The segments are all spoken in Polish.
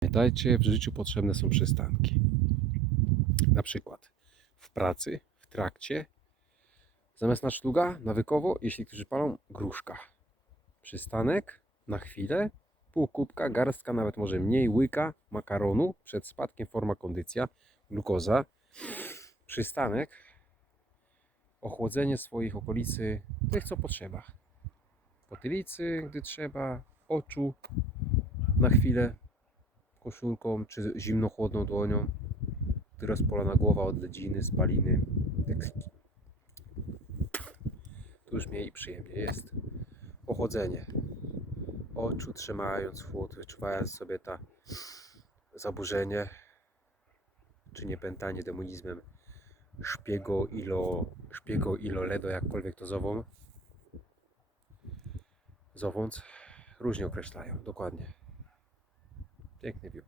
Pamiętajcie, w życiu potrzebne są przystanki. Na przykład w pracy, w trakcie, zamiast na szluga, nawykowo, jeśli którzy palą, gruszka. Przystanek na chwilę, pół kubka, garstka, nawet może mniej, łyka makaronu, przed spadkiem forma kondycja, glukoza. Przystanek, ochłodzenie swoich okolicy, tych co potrzeba. Potylicy, gdy trzeba, oczu na chwilę, koszulką czy zimno-chłodną dłonią, gdy rozpolana głowa od ledziny, spaliny. Tu już mniej przyjemnie jest. Pochodzenie. Oczu trzymając chłód, wyczuwając sobie ta zaburzenie, czy niepętanie demonizmem szpiego ilo, szpiego ilo ledo, jakkolwiek to zową. Zowąc. Różnie określają, dokładnie. Piękny view.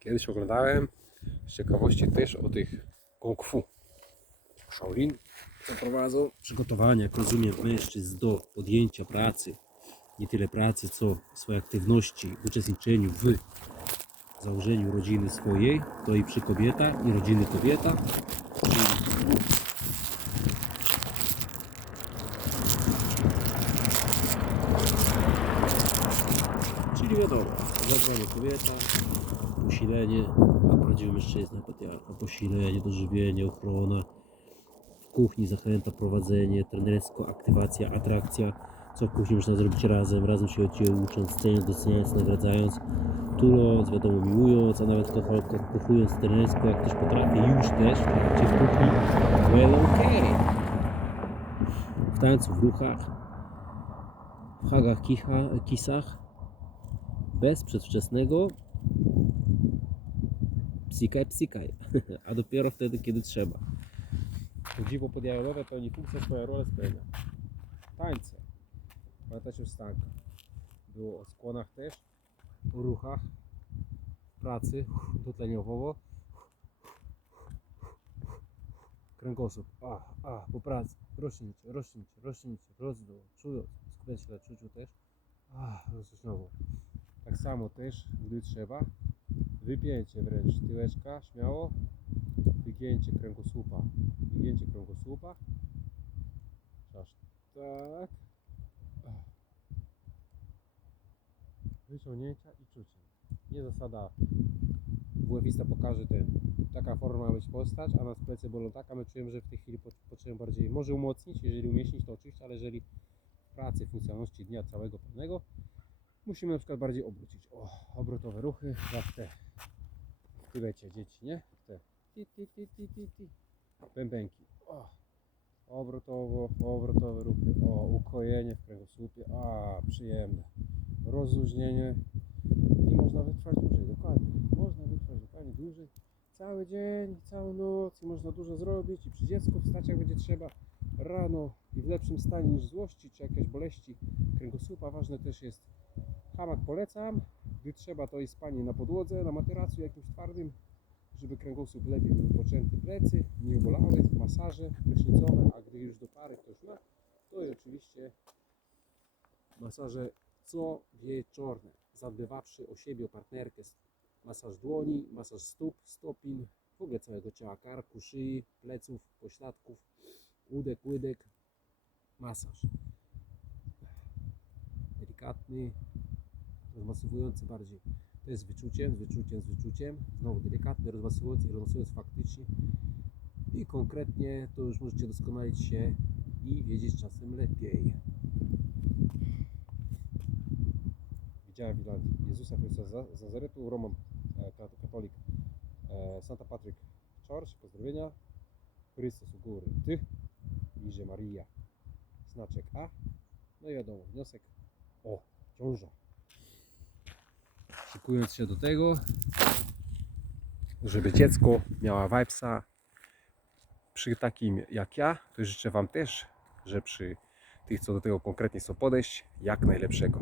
Kiedyś oglądałem z ciekawości też o tych kung fu. Shaolin zaprowadzą przygotowania, jak rozumiem, mężczyzn do podjęcia pracy. Nie tyle pracy, co swojej aktywności w uczestniczeniu w założeniu rodziny swojej. To i przy kobieta, i rodziny kobieta. Czyli wiadomo, zadbanie kobieta, posilenie, a prawdziwy mężczyzna, posilenie, dożywienie, ochrona, kuchni zachęta, prowadzenie, trenersko, aktywacja, atrakcja, co w kuchni można zrobić razem, razem się od Ciebie ucząc, ceniąc, doceniając, nagradzając, tuląc, wiadomo, miłując, a nawet kochując trenersko, jak ktoś potrafi, już też w trakcie w kuchni, well okay. W tańcu, w ruchach, w hagach, kicha, kisach, bez przedwczesnego psikaj, psikaj, a dopiero wtedy, kiedy trzeba. To dziwo podjajowe oni funkcję swoją rolę spełnia. Tańce. Pamiętacie wstanka. Było o skłonach też, o ruchach, pracy, dotleniowowo. Kręgosłup. A, a, po pracy. Rośnijcie, rośnijcie, rośnijcie, rozdół, czując, skupiać się na czuciu też. A, rozluźniowo. Tak samo też, gdy trzeba, wypięcie wręcz tyłeczka, śmiało, wygięcie kręgosłupa, wygięcie kręgosłupa, aż tak, wyciągnięcia i czucie. Nie zasada WF-ista pokaże ten, taka forma ma być postać, a nas plecy bolą tak, a my czujemy, że w tej chwili po- potrzebujemy bardziej, może umocnić, jeżeli umieścić to oczywiście, ale jeżeli w pracy, funkcjonalności dnia całego pełnego, musimy na przykład bardziej obrócić. O, obrotowe ruchy, te w dzieci, nie? Ti, ti, ti, ti, ti, ti. bębenki. O, obrotowo, obrotowe ruchy. O, ukojenie w kręgosłupie. A, przyjemne. Rozluźnienie. I można wytrwać dłużej, dokładnie. Można wytrwać dokładnie dłużej. Cały dzień, całą noc i można dużo zrobić i przy dziecku wstać jak będzie trzeba rano i w lepszym stanie niż złości czy jakieś boleści kręgosłupa. Ważne też jest Hamak polecam. Gdy trzeba, to i spanie na podłodze, na materacu jakimś twardym, żeby kręgosłup lepiej był wypoczęty, plecy nie bolały, masaże prysznicowe, a gdy już do pary ktoś ma, to i oczywiście masaże co wieczorne, zadbywawszy o siebie, o partnerkę, masaż dłoni, masaż stóp, stopin, w ogóle całego ciała, karku, szyi, pleców, pośladków, łódek, łydek, masaż. Delikatny, rozmasowujący bardziej. To jest z wyczuciem, z wyczuciem, z wyczuciem. Znowu delikatny, rozmasowujący, rozmasowujący faktycznie. I konkretnie to już możecie doskonalić się i wiedzieć czasem lepiej. Widziałem w Irlandii Jezusa Chrystusa z Nazaretu, Roman e, kat- katolik e, Santa Patrick Church, pozdrowienia. Chrystus u góry, Ty, niże Maria, znaczek A. No i wiadomo, wniosek o ciąża. Szykując się do tego, żeby dziecko miała vibesa przy takim jak ja, to życzę Wam też, że przy tych, co do tego konkretnie chcą podejść, jak najlepszego.